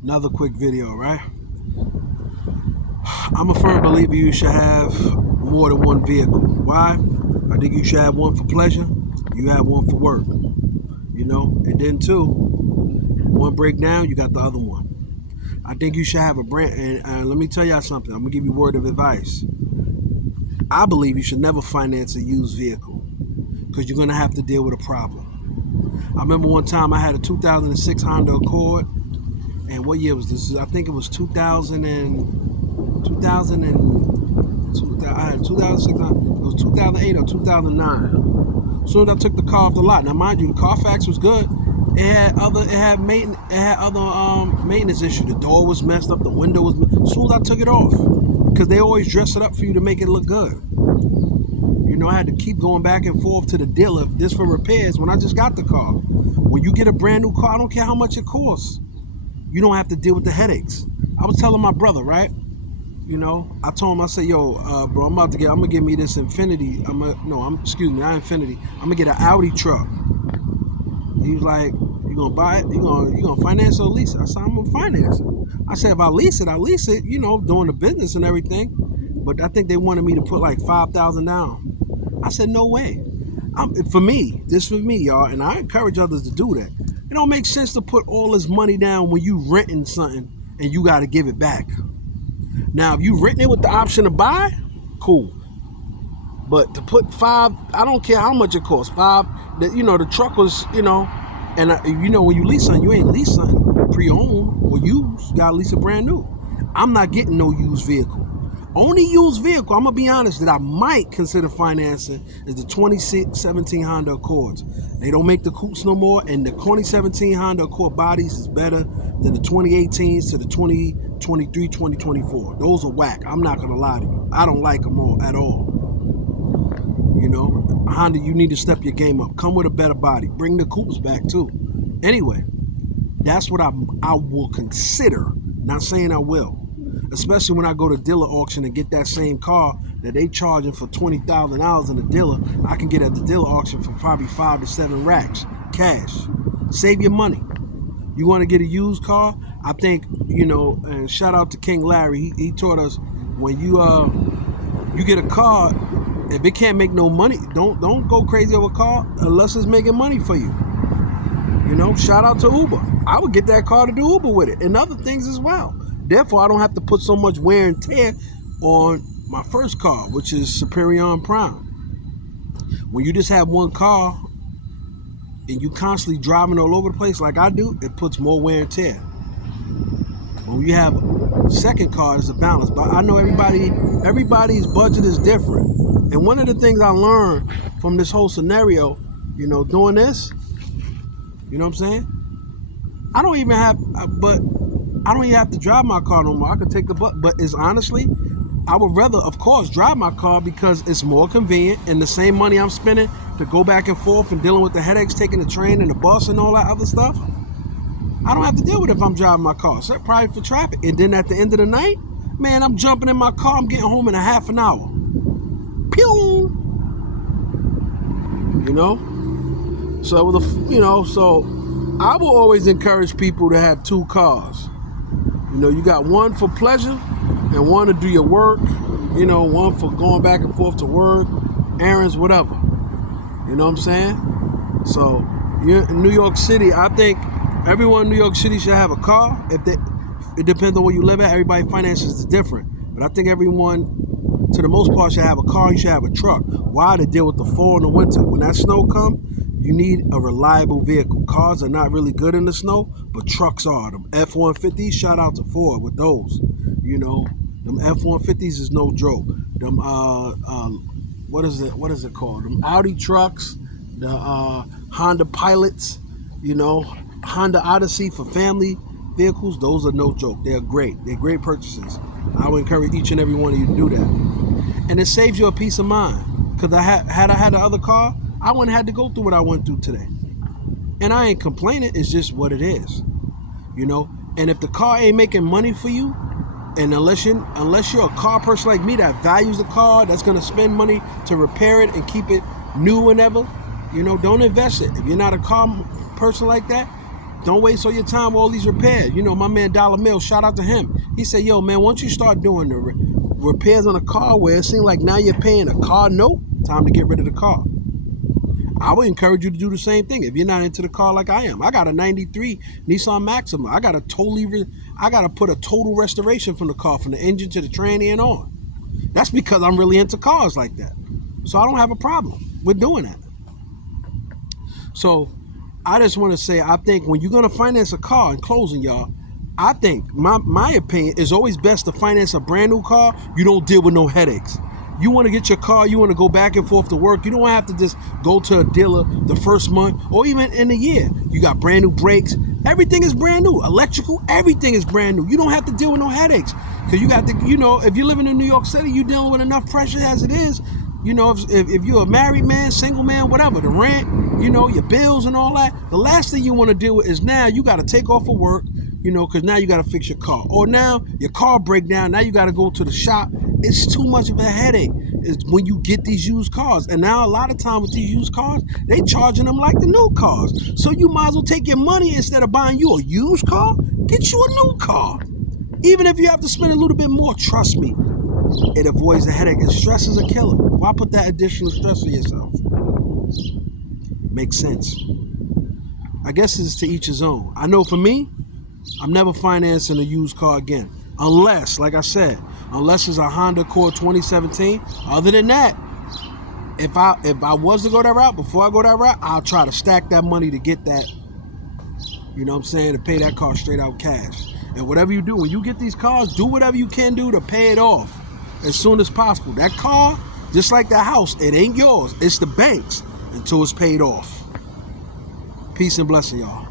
Another quick video, right? I'm a firm believer you should have more than one vehicle. Why? I think you should have one for pleasure, you have one for work, and then two, one break down, you got the other one. I think you should have a brand, and let me tell y'all something. I'm gonna give you a word of advice. I believe you should never finance a used vehicle because you're gonna have to deal with a problem. I remember one time I had a 2006 Honda Accord, and what year was this? I think it was 2000 and 2000 and I had 2006. It was 2008 or 2009. As soon as I took the car off the lot, now mind you, the Carfax was good. It had maintenance issue. The door was messed up. The window was. As soon as I took it off, because they always dress it up for you to make it look good. I had to keep going back and forth to the dealer just for repairs when I just got the car. When you get a brand new car, I don't care how much it costs. You don't have to deal with the headaches. I was telling my brother, right? I told him, I said, yo, bro, I'm gonna get me this Infinity. Not Infinity. I'm gonna get an Audi truck. He was like, you gonna buy it? You gonna finance it or lease it? I said, I'm gonna finance it. I said, if I lease it, doing the business and everything. But I think they wanted me to put like $5,000 down. I said, no way. For me, y'all, and I encourage others to do that. It don't make sense to put all this money down when you renting something and you got to give it back. Now, if you renting it with the option to buy, cool. But to put five, I don't care how much it costs. The truck was, and when you lease something, you ain't lease something pre-owned or used. You got to lease it brand new. I'm not getting no used vehicle. Only used vehicle, I'm going to be honest, that I might consider financing is the 2017 Honda Accords. They don't make the coupes no more, and the 2017 Honda Accord bodies is better than the 2018s to the 2023, 2024. Those are whack. I'm not going to lie to you. I don't like them all at all. Honda, you need to step your game up. Come with a better body. Bring the coupes back too. Anyway, that's what I will consider. Not saying I will. Especially when I go to dealer auction and get that same car that they charging for $20,000 in the dealer, I can get at the dealer auction for probably 5 to 7 racks cash. Save your money. You want to get a used car? I think, and shout out to King Larry. He taught us when you get a car, if it can't make no money, don't go crazy over a car unless it's making money for you. Shout out to Uber. I would get that car to do Uber with it and other things as well. Therefore, I don't have to put so much wear and tear on my first car, which is Superior Prime. When you just have one car and you constantly driving all over the place like I do, it puts more wear and tear. When you have a second car, it's a balance. But I know everybody's budget is different. And one of the things I learned from this whole scenario, doing this, you know what I'm saying? I don't even have to drive my car no more. I could take the bus. But it's honestly, I would rather, of course, drive my car because it's more convenient, and the same money I'm spending to go back and forth and dealing with the headaches, taking the train and the bus and all that other stuff, I don't have to deal with it if I'm driving my car. So probably for traffic. And then at the end of the night, man, I'm jumping in my car. I'm getting home in a half an hour. Pew! So I will always encourage people to have 2 cars. You got one for pleasure and one to do your work, one for going back and forth to work, errands, whatever. You know what I'm saying? So you're in New York City, I think everyone in New York City should have a car. It depends on where you live at. Everybody's finances is different. But I think everyone, to the most part, should have a car. You should have a truck. Why? To deal with the fall and the winter. When that snow comes, you need a reliable vehicle. Cars are not really good in the snow, but trucks are. Them F-150s, shout out to Ford with those. Them F-150s is no joke. Them, what is it called? Them Audi trucks, the Honda Pilots, Honda Odyssey for family vehicles, those are no joke. They're great. They're great purchases. I would encourage each and every one of you to do that. And it saves you a peace of mind. Because had I had the other car, I wouldn't have had to go through what I went through today. And I ain't complaining, it's just what it is. And if the car ain't making money for you, and unless you're a car person like me that values the car, that's gonna spend money to repair it and keep it new whenever, don't invest it. If you're not a car person like that, Don't waste all your time with all these repairs. You know, my man Dollar Mill, shout out to him. He said, yo, man, once you start doing the repairs on a car where it seems like now you're paying a car note, time to get rid of the car. I would encourage you to do the same thing if you're not into the car like I am. I got a 93 Nissan Maxima. I got to put a total restoration from the car, from the engine to the tranny and on. That's because I'm really into cars like that. So I don't have a problem with doing that. So I just want to say, I think when you're going to finance a car, in closing, y'all, I think my opinion is always best to finance a brand new car. You don't deal with no headaches. You want to get your car, you want to go back and forth to work. You don't have to just go to a dealer the first month or even in a year. You got brand new brakes. Everything is brand new. Electrical, everything is brand new. You don't have to deal with no headaches. Because you got to, you know, if you're living in New York City, you're dealing with enough pressure as it is. You know, if you're a married man, single man, whatever, the rent, you know, your bills and all that, the last thing you want to deal with is now you got to take off of work, you know, because now you got to fix your car. Or now your car break down, now you got to go to the shop. It's too much of a headache is when you get these used cars. And now a lot of time with these used cars, they charging them like the new cars. So you might as well take your money instead of buying you a used car, get you a new car. Even if you have to spend a little bit more, trust me, it avoids the headache. And stress is a killer. Why put that additional stress on yourself? Makes sense. I guess it's to each his own. I know for me, I'm never financing a used car again. Unless, like I said, unless it's a Honda Accord 2017. Other than that, if I was to go that route, before I go that route, I'll try to stack that money to get that, you know what I'm saying, to pay that car straight out cash. And whatever you do, when you get these cars, do whatever you can do to pay it off as soon as possible. That car, just like that house, it ain't yours. It's the bank's until it's paid off. Peace and blessing, y'all.